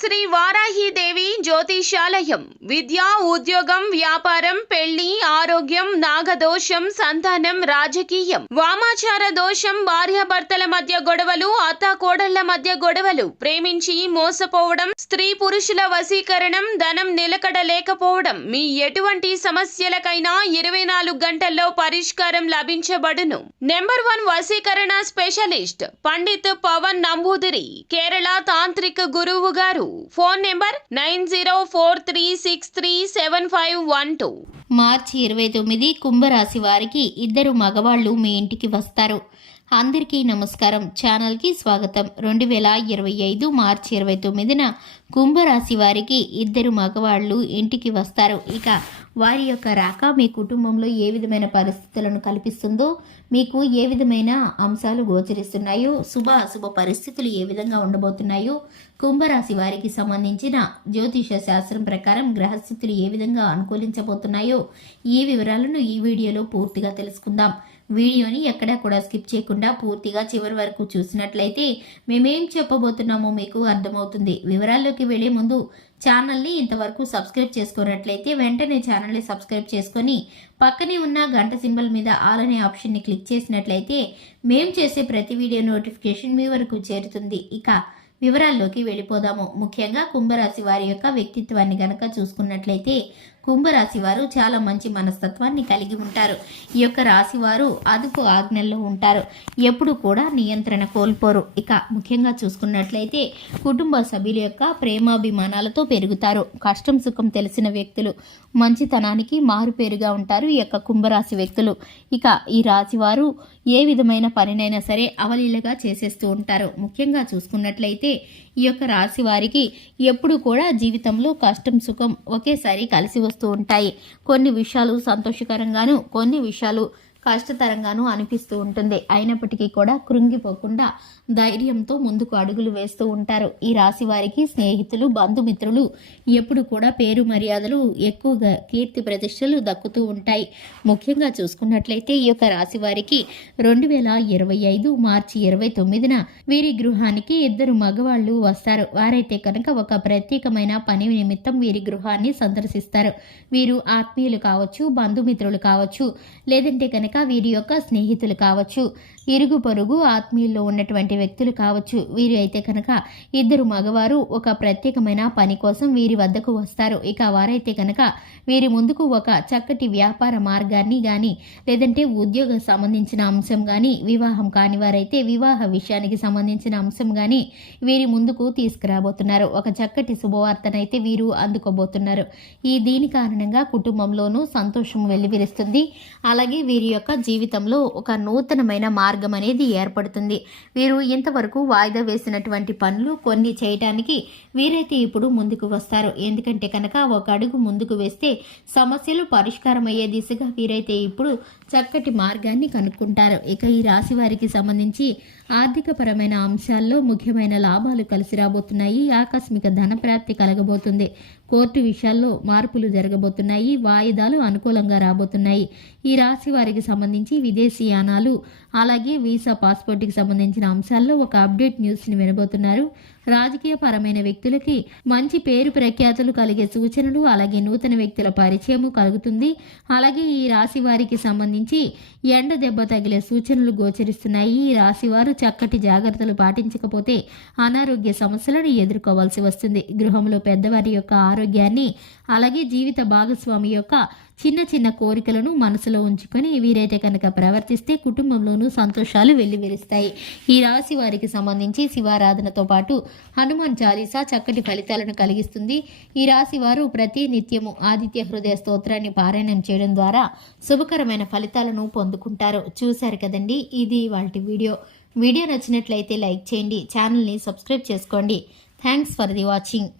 శ్రీ వారాహిదేవి జ్యోతిషాలయం విద్య, ఉద్యోగం, వ్యాపారం, పెళ్లి, ఆరోగ్యం, నాగదోషం, సంతానం, రాజకీయం, వామాచార దోషం, భార్యాభర్తల మధ్య గొడవలు, అత్తాకోడళ్ల మధ్య గొడవలు, ప్రేమించి మోసపోవడం, స్త్రీ పురుషుల వశీకరణం, ధనం నిలకడ లేకపోవడం, మీ ఎటువంటి సమస్యలకైనా 24 గంటల్లో పరిష్కారం లభించబడును. నెంబర్ 1 వశీకరణ స్పెషలిస్ట్ పండిత్ పవన్ నంబూదిరి, కేరళ తాంత్రిక గురువు గారు. Phone number 9043637512. మార్చి 29 కుంభరాశి వారికి ఇద్దరు మగవాళ్ళు మీ ఇంటికి వస్తారు. అందరికీ నమస్కారం. ఛానల్కి స్వాగతం. 2025 మార్చి 29న కుంభరాశి వారికి ఇద్దరు మగవాళ్ళు ఇంటికి వస్తారు. ఇక వారి యొక్క రాక మీ కుటుంబంలో ఏ విధమైన పరిస్థితులను కల్పిస్తుందో, మీకు ఏ విధమైన అంశాలు గోచరిస్తున్నాయో, శుభ అశుభ పరిస్థితులు ఏ విధంగా ఉండబోతున్నాయో, కుంభరాశి వారికి సంబంధించిన జ్యోతిష శాస్త్రం ప్రకారం గ్రహస్థితులు ఏ విధంగా అనుకూలించబోతున్నాయో ఈ వివరాలను ఈ వీడియోలో పూర్తిగా తెలుసుకుందాం. వీడియోని ఎక్కడా కూడా స్కిప్ చేయకుండా పూర్తిగా చివరి వరకు చూసినట్లయితే మేమేం చెప్పబోతున్నామో మీకు అర్థమవుతుంది. వివరాల్లోకి వెళ్లే ముందు ఛానల్ని ఇంతవరకు సబ్స్క్రైబ్ చేసుకున్నట్లయితే వెంటనే ఛానల్ని సబ్స్క్రైబ్ చేసుకొని పక్కనే ఉన్న గంట సింబల్ మీద ఆల్ అనే ఆప్షన్ని క్లిక్ చేసినట్లయితే మేము చేసే ప్రతి వీడియో నోటిఫికేషన్ మీ వరకు చేరుతుంది. ఇక వివరాల్లోకి వెళ్ళిపోదాము. ముఖ్యంగా కుంభరాశి వారి యొక్క వ్యక్తిత్వాన్ని గనక చూసుకున్నట్లయితే కుంభరాశి వారు చాలా మంచి మనస్తత్వాన్ని కలిగి ఉంటారు. ఈ యొక్క రాశి వారు అదుపు ఆజ్ఞల్లో ఉంటారు. ఎప్పుడు కూడా నియంత్రణ కోల్పోరు. ఇక ముఖ్యంగా చూసుకున్నట్లయితే కుటుంబ సభ్యుల యొక్క ప్రేమాభిమానాలతో పెరుగుతారు. కష్టం సుఖం తెలిసిన వ్యక్తులు, మంచితనానికి మారుపేరుగా ఉంటారు ఈ యొక్క కుంభరాశి వ్యక్తులు. ఇక ఈ రాశి వారు ఏ విధమైన పనినైనా సరే అవలీలగా చేసేస్తూ ఉంటారు. ముఖ్యంగా చూసుకున్నట్లయితే ఈ యొక్క రాశి వారికి ఎప్పుడు కూడా జీవితంలో కష్టం సుఖం ఒకేసారి కలిసి వస్తూ ఉంటాయి. కొన్ని విషయాలు సంతోషకరంగాను, కొన్ని విషయాలు కష్టతరంగానూ అనిపిస్తూ ఉంటుంది. అయినప్పటికీ కూడా కృంగిపోకుండా ధైర్యంతో ముందుకు అడుగులు వేస్తూ ఉంటారు. ఈ రాశి వారికి స్నేహితులు, బంధుమిత్రులు ఎప్పుడు కూడా పేరు మర్యాదలు, ఎక్కువగా కీర్తి ప్రతిష్టలు దక్కుతూ ఉంటాయి. ముఖ్యంగా చూసుకున్నట్లయితే ఈ యొక్క రాశి వారికి 2025 మార్చి 29న వీరి గృహానికి ఇద్దరు మగవాళ్ళు వస్తారు. వారైతే కనుక ఒక ప్రత్యేకమైన పని నిమిత్తం వీరి గృహాన్ని సందర్శిస్తారు. వీరు ఆత్మీయులు కావచ్చు, బంధుమిత్రులు కావచ్చు, లేదంటే కనుక వీరి యొక్క స్నేహితులు కావచ్చు, ఇరుగు పొరుగు ఆత్మీయుల్లో ఉన్నటువంటి వ్యక్తులు కావచ్చు. వీరు అయితే కనుక ఇద్దరు మగవారు ఒక ప్రత్యేకమైన పని కోసం వీరి వద్దకు వస్తారు. ఇక వారైతే కనుక వీరి ముందుకు ఒక చక్కటి వ్యాపార మార్గాన్ని కానీ, లేదంటే ఉద్యోగ సంబంధించిన అంశం కానీ, వివాహం కాని వారైతే వివాహ విషయానికి సంబంధించిన అంశం కానీ వీరి ముందుకు తీసుకురాబోతున్నారు. ఒక చక్కటి శుభవార్తనైతే వీరు అందుకోబోతున్నారు. దీని కారణంగా కుటుంబంలోనూ సంతోషం వెల్లివిరుస్తుంది. అలాగే వీరి యొక్క జీవితంలో ఒక నూతనమైన మార్గం అనేది ఏర్పడుతుంది. వీరు ఇంతవరకు వాయిదా వేసినటువంటి పనులు కొన్ని చేయటానికి వీరైతే ఇప్పుడు ముందుకు వస్తారు. ఎందుకంటే కనుక ఒక అడుగు ముందుకు వేస్తే సమస్యలు పరిష్కారం అయ్యే దిశగా వీరైతే ఇప్పుడు చక్కటి మార్గాన్ని కనుక్కుంటారు. ఇక ఈ రాశి వారికి సంబంధించి ఆర్థికపరమైన అంశాల్లో ముఖ్యమైన లాభాలు కలిసి రాబోతున్నాయి. ఆకస్మిక ధన ప్రాప్తి కలగబోతుంది. కోర్టు విషయాల్లో మార్పులు జరగబోతున్నాయి. వాయిదాలు అనుకూలంగా రాబోతున్నాయి. ఈ రాశి వారికి సంబంధించి విదేశీయానాలు, అలాగే వీసా, పాస్పోర్ట్కి సంబంధించిన అంశాల్లో ఒక అప్డేట్ న్యూస్ని వినబోతున్నారు. రాజకీయ పరమైన వ్యక్తులకి మంచి పేరు ప్రఖ్యాతులు కలిగే సూచనలు, అలాగే నూతన వ్యక్తుల పరిచయము కలుగుతుంది. అలాగే ఈ రాశి వారికి సంబంధించి ఎండ దెబ్బ తగిలే సూచనలు గోచరిస్తున్నాయి. ఈ రాశి వారు చక్కటి జాగ్రత్తలు పాటించకపోతే అనారోగ్య సమస్యలను ఎదుర్కోవాల్సి వస్తుంది. గృహంలో పెద్దవారి యొక్క ఆరోగ్యాన్ని, అలాగే జీవిత భాగస్వామి యొక్క చిన్న చిన్న కోరికలను మనసులో ఉంచుకొని వీరైతే కనుక ప్రవర్తిస్తే కుటుంబంలోనూ సంతోషాలు వెల్లివిరుస్తాయి. ఈ రాశి వారికి సంబంధించి శివారాధనతో పాటు హనుమాన్ చాలీసా చక్కటి ఫలితాలను కలిగిస్తుంది. ఈ రాశి వారు ప్రతి నిత్యము ఆదిత్య హృదయ స్తోత్రాన్ని పారాయణం చేయడం ద్వారా శుభకరమైన ఫలితాలను పొందుకుంటారు. చూశారు కదండి, ఇది వాటి వీడియో నచ్చినట్లయితే లైక్ చేయండి, ఛానల్ని సబ్స్క్రైబ్ చేసుకోండి. Thanks for the watching.